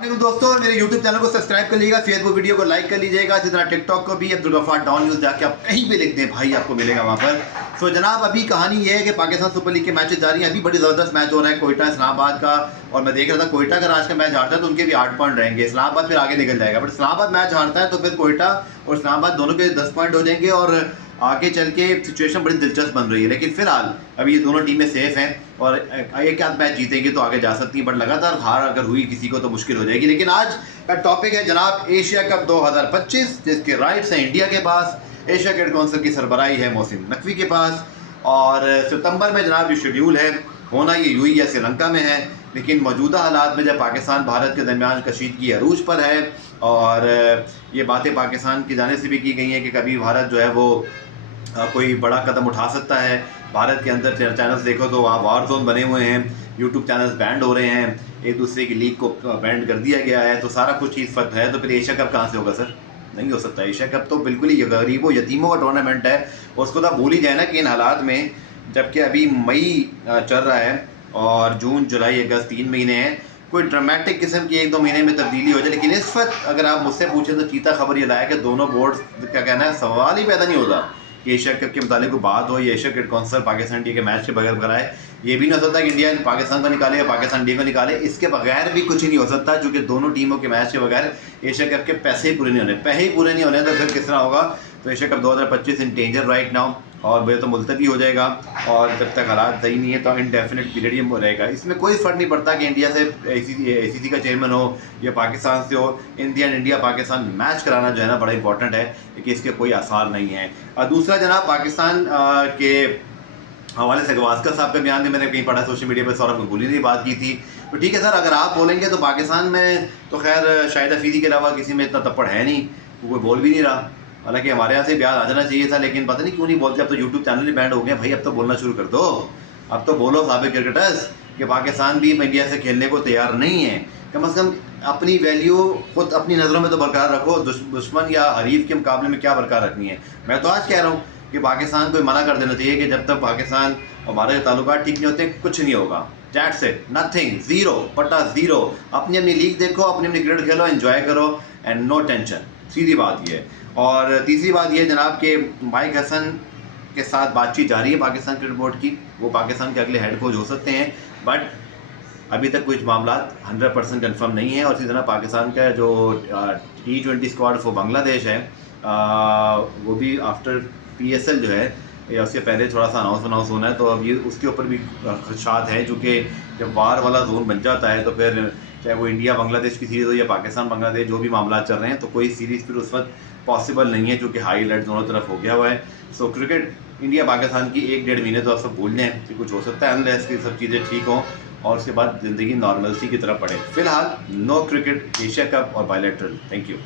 दोस्तों मेरे YouTube channel को सब्सक्राइब कर लीजिएगा, फेसबुक वीडियो को लाइक कर लीजिएगा, इसी तरह टिकटॉक को भी अब्दुल गफ्फार डॉन न्यूज़ जाके आप कहीं भी लिख दें भाई आपको मिलेगा वहाँ पर। सो जनाब अभी कहानी ये है कि पाकिस्तान सुपर लीग के मैचेस जारी हैं। अभी बड़ी ज़बरदस्त मैच हो रहा है कोयटा इस्लामाबाद का, और मैं देख रहा था कोयटा अगर आज का मैच हारता है तो उनके भी 8 पॉइंट रहेंगे, इस्लामाबाद फिर आगे निकल जाएगा। बट इस्लामाबाद मैच हारता है तो फिर कोयटा और इस्लामाबाद दोनों के 10 पॉइंट हो जाएंगे और आगे चल के सिचुएशन बड़ी दिलचस्प बन रही है। लेकिन फिलहाल अभी ये दोनों टीमें सेफ हैं और एक आध मैच जीतेंगे तो आगे जा सकती हैं, बट लगातार हार अगर हुई किसी को तो मुश्किल हो जाएगी। लेकिन आज का टॉपिक है जनाब एशिया कप 2025, जिसके राइट्स हैं इंडिया के पास। एशिया क्रिकेट काउंसिल की सरबराही है मोहसिन नकवी के पास, और सितंबर में जनाब ये शेड्यूल है, होना ये यूएई या श्रीलंका में है। लेकिन मौजूदा हालात में जब पाकिस्तान भारत के दरमियान कशीदगी अरूज पर है, और ये बातें पाकिस्तान की जाने से भी की गई हैं कि कभी भारत जो है वो कोई बड़ा कदम उठा सकता है। भारत के अंदर चैनल्स देखो तो वहाँ वार जोन बने हुए हैं, यूट्यूब चैनल्स बैंड हो रहे हैं, एक दूसरे की लीग को बैंड कर दिया गया है, तो सारा कुछ चीज़ फर्क है। तो फिर एशिया कप कहाँ से होगा सर? नहीं हो सकता। एशिया कप तो बिल्कुल ही गरीबों यतीमों का टूर्नामेंट है, उसको तो भूल ही जाए ना कि इन हालात में, जबकि अभी मई चल रहा है और जून जुलाई अगस्त 3 महीने हैं, कोई ड्रामेटिक किस्म की 1-2 महीने में तब्दीली हो जाए। लेकिन इस वक्त अगर आप मुझसे पूछें तो चीता खबर ये लाया कि दोनों बोर्ड का कहना है सवाल ही पैदा नहीं होता कि एशिया कप के मुतालिक कोई बात हो या Asia cricket council Pakistan India के मैच के बगैर कराए। ये भी नहीं हो सकता कि इंडिया पाकिस्तान को निकाले या पाकिस्तान इंडिया को निकाले, इसके बगैर भी कुछ ही नहीं हो सकता, क्योंकि दोनों टीमों के मैच के बगैर एशिया कप के पैसे ही पूरे नहीं होने। पैसे ही पूरे नहीं होने तो फिर किस तरह होगा? तो Asia cup 2025 in danger right now, और वह तो मुलतवी हो जाएगा, और जब तक हालात सही नहीं है तो इनडेफिनेट पीरियड ये रहेगा। इसमें कोई फ़र्क नहीं पड़ता कि इंडिया से ACC का चेयरमैन हो या पाकिस्तान से हो। इंडिया पाकिस्तान मैच कराना जो है ना बड़ा इंपॉर्टेंट है, कि इसके कोई आसार नहीं है। और दूसरा जनाब पाकिस्तान के हवाले से गवास्कर साहब का बयान भी मैंने कहीं पढ़ा सोशल मीडिया पर, सौरभ गंगुली ने बात की थी। तो ठीक है सर, अगर आप बोलेंगे तो पाकिस्तान में तो खैर शाहिद अफरीदी के अलावा किसी में इतना तप्पड़ है नहीं, वो कोई बोल भी नहीं रहा। हालांकि हमारे यहाँ से बयान आ जाना चाहिए था, लेकिन पता नहीं क्यों नहीं बोलते। अब तो यूट्यूब चैनल ही बैंड हो गए भाई, अब तो बोलना शुरू कर दो। अब तो बोलो साबिक क्रिकेटर्स कि पाकिस्तान भी इंडिया से खेलने को तैयार नहीं है। कम अज़ कम अपनी वैल्यू खुद अपनी नज़रों में तो बरकरार रखो। दुश्मन या हरीफ के मुकाबले में क्या बरकरार रखनी है? मैं तो आज कह रहा हूँ कि पाकिस्तान को मना कर देना चाहिए कि जब तक पाकिस्तान और भारत के ताल्लुकात ठीक नहीं होते कुछ नहीं होगा। दैट्स इट, नथिंग, ज़ीरो बटा ज़ीरो। अपनी अपनी लीग देखो, अपनी अपनी क्रिकेट खेलो, एंजॉय करो एंड नो टेंशन। सीधी बात ये है। और तीसरी बात ये जनाब के माइक हसन के साथ बातचीत जारी है पाकिस्तान क्रिकेट बोर्ड की। वो पाकिस्तान के अगले हेड कोच हो सकते हैं, बट अभी तक कुछ मामला 100% कन्फर्म नहीं है। और इसी तरह पाकिस्तान का जो T20 स्क्वाड फॉर बांग्लादेश है, वो भी आफ्टर PSL जो है या उसके पहले थोड़ा सा अनाउंस होना है, तो अब ये उसके ऊपर भी खदशात हैं, चूँकि जब वार वाला जोन बन जाता है तो फिर चाहे वो इंडिया बांग्लादेश की सीरीज़ हो या पाकिस्तान बांग्लादेश, जो भी मामला चल रहे हैं, तो कोई सीरीज़ फिर उस वक्त पॉसिबल नहीं है, क्योंकि हाई अलर्ट दोनों तरफ हो गया हुआ है। सो क्रिकेट इंडिया पाकिस्तान की 1-1.5 महीने तो आप सब भूल जाएँ कि कुछ हो सकता है, अनलेस की सब चीज़ें ठीक हों और उसके बाद ज़िंदगी नॉर्मलसी की तरफ बढ़े। फिलहाल नो क्रिकेट, एशिया कप और बायलैटरल। Thank you.